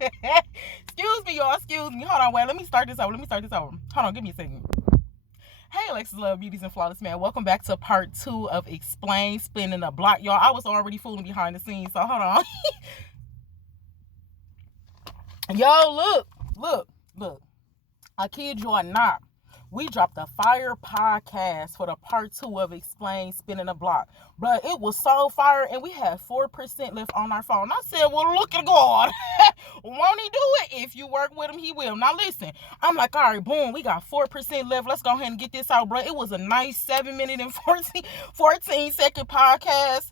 Excuse me, y'all. Excuse me. Hold on, wait. Let me start this over. Hold on, give me a second. Hey, Alexus Love Beauties and Flawless Man. Welcome back to part 2 of Explain Spinning the Block. Y'all, I was already fooling behind the scenes, so hold on. Yo, look. I kid you not. We dropped a fire podcast for the part 2 of Explain Spinning the Block. But it was so fire, and we had 4% left on our phone. I said, well, look at God. Won't he do it? If you work with him, he will. Now, listen. I'm like, all right, boom, we got 4% left. Let's go ahead and get this out, bro. It was a nice 7-minute and 14-second podcast.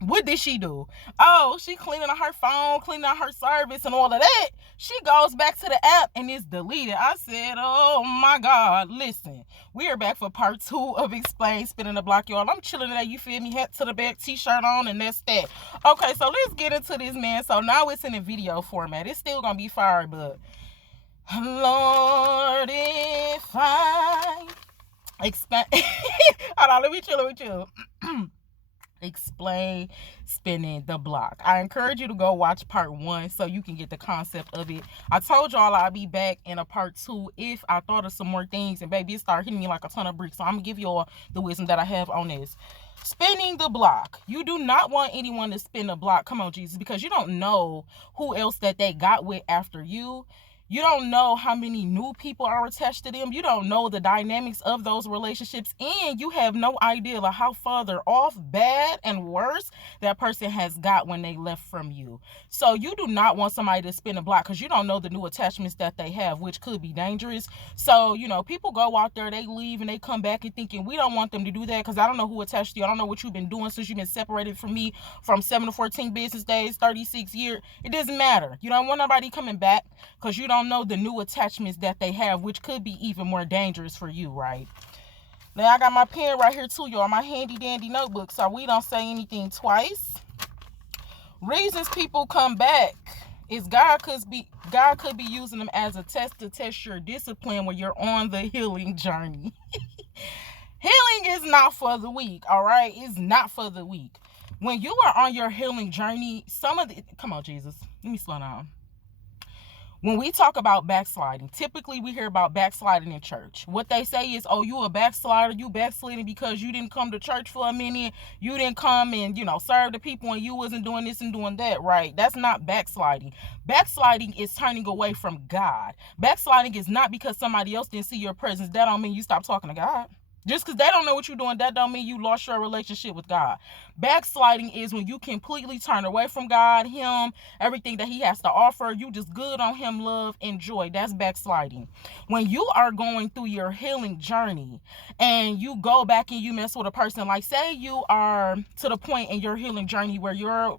What did she do? Oh, she cleaning out her phone, cleaning out her service and all of that. She goes back to the app and it's deleted. I said, oh my God, listen. We are back for part 2 of Explain Spinning the Block, y'all. I'm chilling today, you feel me? Hat to the back, t-shirt on, and that's that. Okay, so let's get into this, man. So now it's in a video format. It's still gonna be fire, but Lord, if I expand. Hold on, let me chill. Explain Spinning the Block. I encourage you to go watch part 1 so you can get the concept of it. I told y'all I'll be back in a part 2 if I thought of some more things, and baby, it started hitting me like a ton of bricks. So I'm gonna give y'all the wisdom that I have on this. Spinning the block. You do not want anyone to spin the block. Come on, Jesus, because you don't know who else that they got with after you. You don't know how many new people are attached to them. You don't know the dynamics of those relationships. And you have no idea of how further off, bad, and worse that person has got when they left from you. So you do not want somebody to spin a block because you don't know the new attachments that they have, which could be dangerous. So, you know, people go out there, they leave, and they come back and thinking, we don't want them to do that because I don't know who attached to you. I don't know what you've been doing since you've been separated from me from 7 to 14 business days, 36 years. It doesn't matter. You don't want nobody coming back because you don't know the new attachments that they have, which could be even more dangerous for you, right? Now I got my pen right here too, y'all, my handy dandy notebook, so we don't say anything twice. Reasons people come back is God could be using them as a test to test your discipline when you're on the healing journey. Healing is not for the weak, all right? It's not for the weak. When you are on your healing journey, come on, Jesus, let me slow down. When we talk about backsliding, typically we hear about backsliding in church. What they say is, oh, you a backslider, you backsliding because you didn't come to church for a minute, you didn't come and, serve the people and you wasn't doing this and doing that, right? That's not backsliding. Backsliding is turning away from God. Backsliding is not because somebody else didn't see your presence. That don't mean you stop talking to God. Just because they don't know what you're doing, that don't mean you lost your relationship with God. Backsliding is when you completely turn away from God, Him, everything that He has to offer. You just good on Him, love, and joy. That's backsliding. When you are going through your healing journey and you go back and you mess with a person, like say you are to the point in your healing journey where you're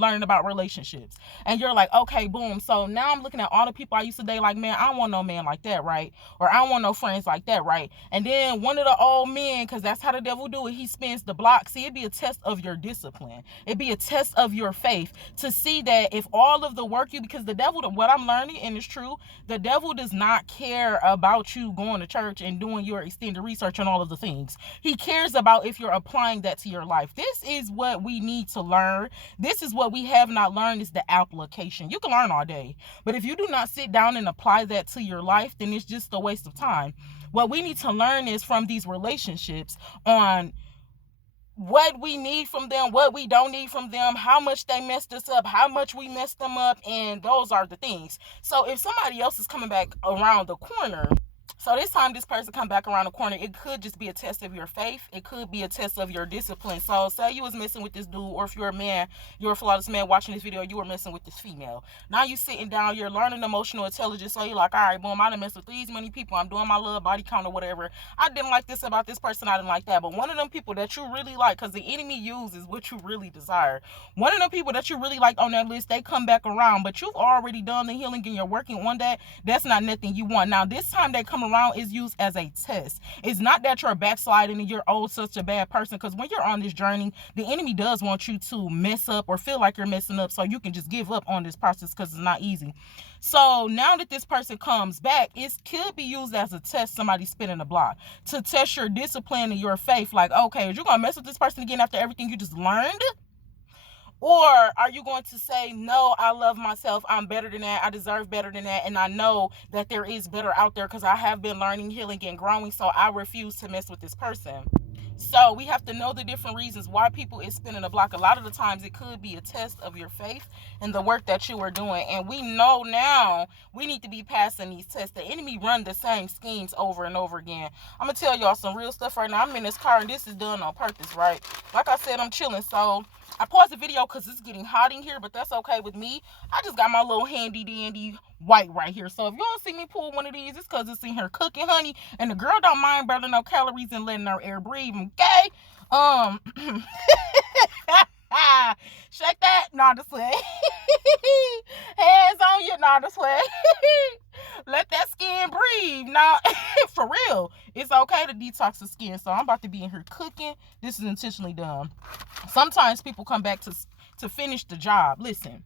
learning about relationships and you're like, okay, boom, so now I'm looking at all the people I used to date, like, man, I don't want no man like that, right? Or I don't want no friends like that, right? And then one of the old men, because that's how the devil do it, he spins the block. See, it'd be a test of your discipline. It'd be a test of your faith to see that if all of the work because the devil, what I'm learning, and it's true, the devil does not care about you going to church and doing your extended research on all of the things. He cares about if you're applying that to your life. This is what we need to learn. This is what we have not learned, is the application. You can learn all day, but if you do not sit down and apply that to your life, then it's just a waste of time. What we need to learn is from these relationships on what we need from them, what we don't need from them, how much they messed us up, how much we messed them up, and those are the things. So if somebody else is coming back around the corner, so this time this person come back around the corner, it could just be a test of your faith. It could be a test of your discipline. So say you was messing with this dude, or if you're a man, you're a flawless man watching this video, you were messing with this female. Now you sitting down, you're learning emotional intelligence. So you're like, all right, boom, I done messed with these many people. I'm doing my little body count or whatever. I didn't like this about this person. I didn't like that. But one of them people that you really like, because the enemy uses what you really desire. One of them people that you really like on that list, they come back around, but you've already done the healing and you're working on that. That's not nothing you want. Now this time they come around is used as a test. It's not that you're backsliding and you're such a bad person, because when you're on this journey, the enemy does want you to mess up or feel like you're messing up so you can just give up on this process, because it's not easy. So now that this person comes back, it could be used as a test, somebody spinning the block, to test your discipline and your faith. Like, okay, are you gonna mess with this person again after everything you just learned? Or are you going to say, no, I love myself, I'm better than that, I deserve better than that, and I know that there is better out there because I have been learning, healing, and growing, so I refuse to mess with this person. So we have to know the different reasons why people is spinning the block. A lot of the times it could be a test of your faith and the work that you are doing. And we know now we need to be passing these tests. The enemy run the same schemes over and over again. I'm going to tell y'all some real stuff right now. I'm in this car and this is done on purpose, right? Like I said, I'm chilling. So I paused the video because it's getting hot in here, but that's okay with me. I just got my little handy dandy white right here. So if you don't see me pull one of these, it's because it's in here cooking, honey. And the girl don't mind burning no calories and letting her air breathe, okay? Shake that. Nah, just way. Hands on you. Nah, just way. Let that skin breathe. Nah, for real. It's okay to detox the skin. So I'm about to be in here cooking. This is intentionally done. Sometimes people come back to finish the job. Listen.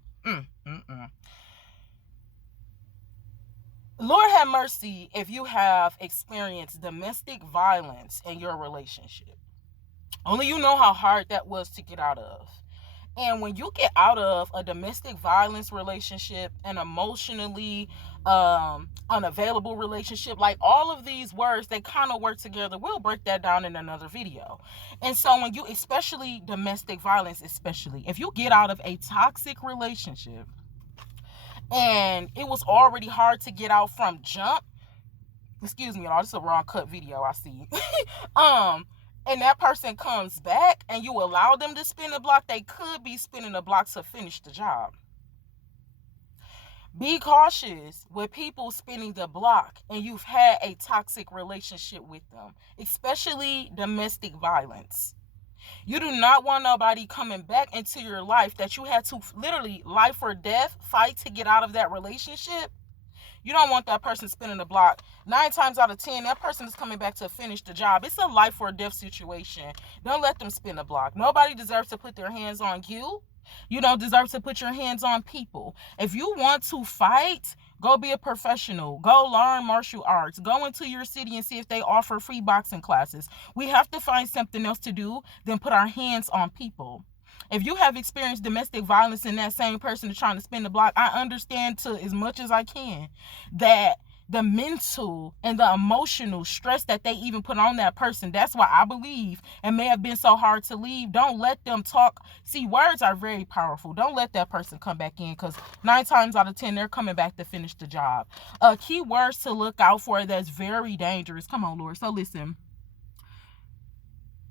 Lord have mercy if you have experienced domestic violence in your relationship. Only you know how hard that was to get out of. And when you get out of a domestic violence relationship, an emotionally unavailable relationship, like all of these words, they kind of work together. We'll break that down in another video. And so when you, especially domestic violence, especially if you get out of a toxic relationship and it was already hard to get out from jump, excuse me, y'all, this is a wrong cut video, I see. And that person comes back and you allow them to spin the block, they could be spinning the block to finish the job. Be cautious with people spinning the block and you've had a toxic relationship with them, especially domestic violence. You do not want nobody coming back into your life that you had to literally life or death fight to get out of that relationship. You don't want that person spinning the block. 9 times out of 10, that person is coming back to finish the job. It's a life or death situation. Don't let them spin the block. Nobody deserves to put their hands on you. You don't deserve to put your hands on people. If you want to fight, go be a professional. Go learn martial arts. Go into your city and see if they offer free boxing classes. We have to find something else to do than put our hands on people. If you have experienced domestic violence and that same person is trying to spin the block, I understand to as much as I can that the mental and the emotional stress that they even put on that person, that's why I believe it may have been so hard to leave. Don't let them talk. See, words are very powerful. Don't let that person come back in because 9 times out of 10, they're coming back to finish the job. Key words to look out for that's very dangerous. Come on, Lord. So listen.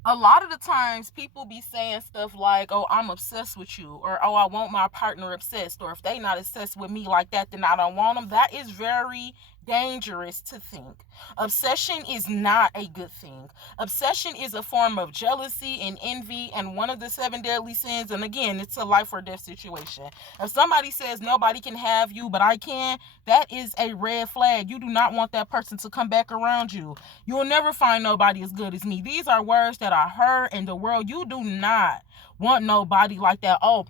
A lot of the times people be saying stuff like, oh, I'm obsessed with you, or oh, I want my partner obsessed, or if they not obsessed with me like that, then I don't want them. That is very dangerous to think. Obsession is not a good thing. Obsession is a form of jealousy and envy and one of the 7 deadly sins. And again, it's a life or death situation. If somebody says nobody can have you but I can, that is a red flag. You do not want that person to come back around you. You will never find nobody as good as me. These are words that I heard in the world. You do not want nobody like that. Oh,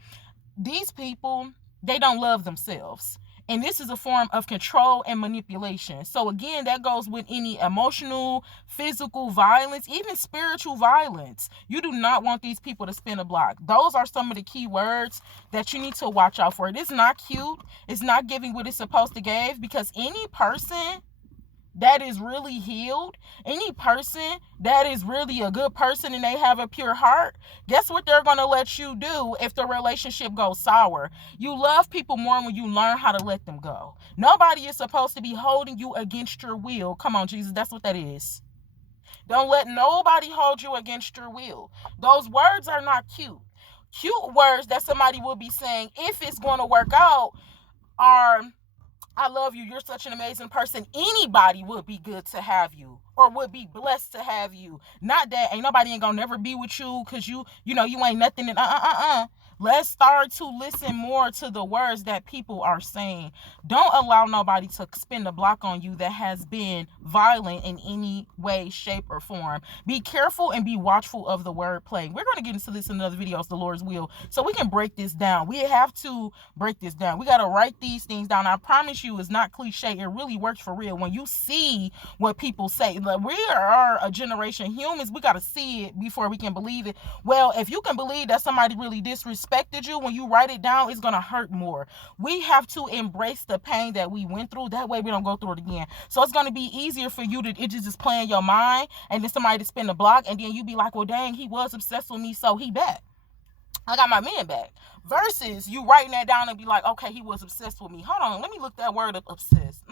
these people, they don't love themselves. And this is a form of control and manipulation. So again, that goes with any emotional, physical violence, even spiritual violence. You do not want these people to spin a block. Those are some of the key words that you need to watch out for. It is not cute. It's not giving what it's supposed to give, because any person that is really healed, any person that is really a good person and they have a pure heart, guess what they're going to let you do if the relationship goes sour? You love people more when you learn how to let them go. Nobody is supposed to be holding you against your will. Come on, Jesus, that's what that is. Don't let nobody hold you against your will. Those words are not cute. Cute words that somebody will be saying, if it's going to work out, are, I love you, you're such an amazing person. Anybody would be good to have you, or would be blessed to have you. Not that ain't nobody ain't gonna never be with you because you know you ain't nothing. And let's start to listen more to the words that people are saying. Don't allow nobody to spin the block on you that has been violent in any way, shape, or form. Be careful and be watchful of the wordplay. We're going to get into this in another video, it's the Lord's will, so we can break this down. We have to break this down. We got to write these things down. I promise you, it's not cliche. It really works for real. When you see what people say, like, we are a generation humans. We got to see it before we can believe it. Well, if you can believe that somebody really disrespects disrespected you, when you write it down, it's gonna hurt more. We have to embrace the pain that we went through. That way we don't go through it again. So it's gonna be easier for you to it just play in your mind, and then somebody to spin the block, and then you be like, well, dang, he was obsessed with me, so he back. I got my man back. Versus you writing that down and be like, okay, he was obsessed with me. Hold on, let me look that word up, obsessed.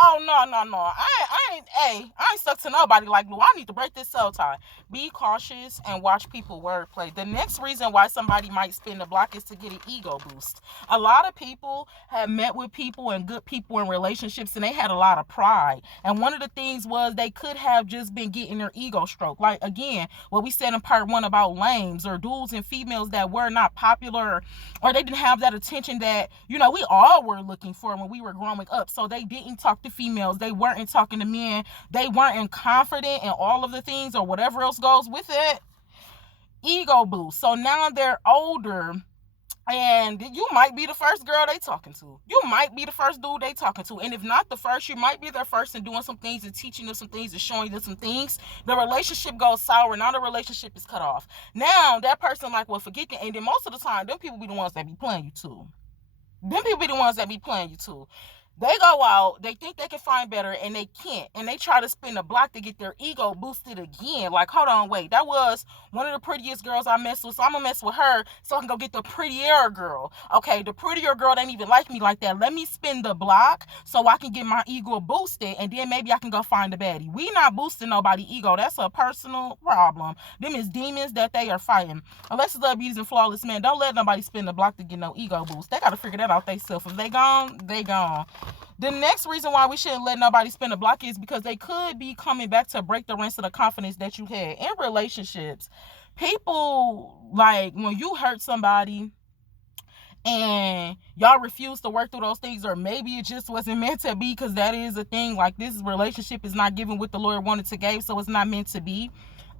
Oh, no. I ain't stuck to nobody like glue. I need to break this soul tie. Be cautious and watch people wordplay. The next reason why somebody might spin the block is to get an ego boost. A lot of people have met with people and good people in relationships, and they had a lot of pride. And one of the things was they could have just been getting their ego stroked. Like, again, what we said in part 1 about lames or dudes and females that were not popular, or they didn't have that attention that, we all were looking for when we were growing up. So they didn't talk to females. They weren't talking to men. They weren't confident in all of the things or whatever else goes with it. Ego boost. So now they're older, and you might be the first girl they talking to. You might be the first dude they talking to. And if not the first, you might be their first in doing some things and teaching them some things and showing them some things. The relationship goes sour. Now the relationship is cut off. Now that person like, well, forget that. And then most of the time, them people be the ones that be playing you too. They go out, they think they can find better, and they can't. And they try to spin the block to get their ego boosted again. Like, hold on, wait, that was one of the prettiest girls I messed with, so I'm going to mess with her so I can go get the prettier girl. Okay, the prettier girl didn't even like me like that. Let me spin the block so I can get my ego boosted, and then maybe I can go find a baddie. We not boosting nobody's ego. That's a personal problem. Them is demons that they are fighting. Alexus Love Beauties and Flawless Man. Don't let nobody spin the block to get no ego boost. They got to figure that out themselves. If they gone, they gone. The next reason why we shouldn't let nobody spin a block is because they could be coming back to break the rest of the confidence that you had in relationships. People, like, when you hurt somebody and y'all refuse to work through those things, or maybe it just wasn't meant to be, because that is a thing. Like, this relationship is not giving what the Lord wanted to give, so it's not meant to be.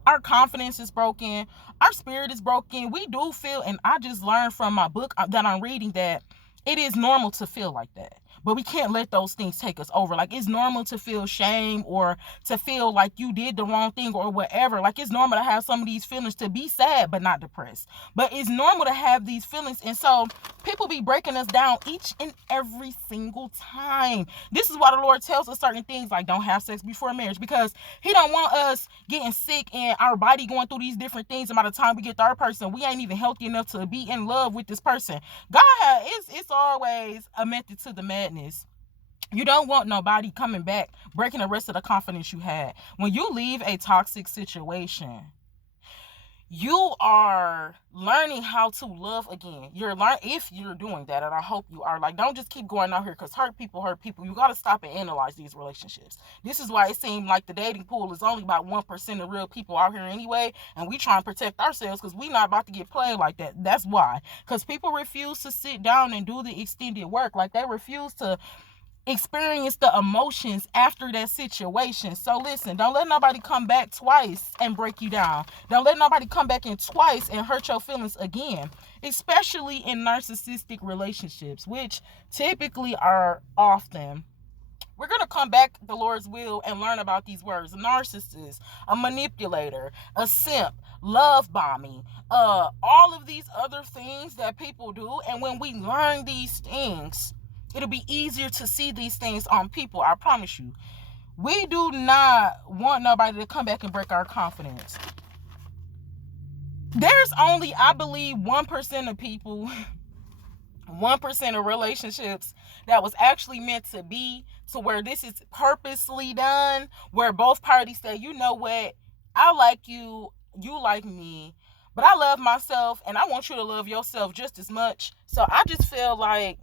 Our confidence is broken. Our spirit is broken. We do feel, and I just learned from my book that I'm reading, that it is normal to feel like that. But we can't let those things take us over. Like, it's normal to feel shame or to feel like you did the wrong thing or whatever. Like, it's normal to have some of these feelings, to be sad but not depressed. But it's normal to have these feelings. And so people be breaking us down each and every single time. This is why the Lord tells us certain things like don't have sex before marriage, because he don't want us getting sick and our body going through these different things. And by the time we get to our person, we ain't even healthy enough to be in love with this person. God it's always a method to the madness. You don't want nobody coming back, breaking the rest of the confidence you had. When you leave a toxic situation, you are learning how to love again. If you're doing that, and I hope you are. Like, don't just keep going out here, because hurt people. You got to stop and analyze these relationships. This is why it seems like the dating pool is only about 1% of real people out here anyway, and we try and protect ourselves because we not about to get played like that. That's why. Because people refuse to sit down and do the extended work. Like, they refuse to experience the emotions after that situation. So listen, don't let nobody come back twice and break you down. Don't let nobody come back in twice and hurt your feelings again, especially in narcissistic relationships, which typically are often. We're going to come back, the Lord's will, and learn about these words. A narcissist, a manipulator, a simp, love bombing, all of these other things that people do. And when we learn these things, it'll be easier to see these things on people. I promise you. We do not want nobody to come back and break our confidence. There's only, I believe, 1% of people, 1% of relationships that was actually meant to be, to where this is purposely done, where both parties say, you know what, I like you, you like me, but I love myself, and I want you to love yourself just as much. So I just feel like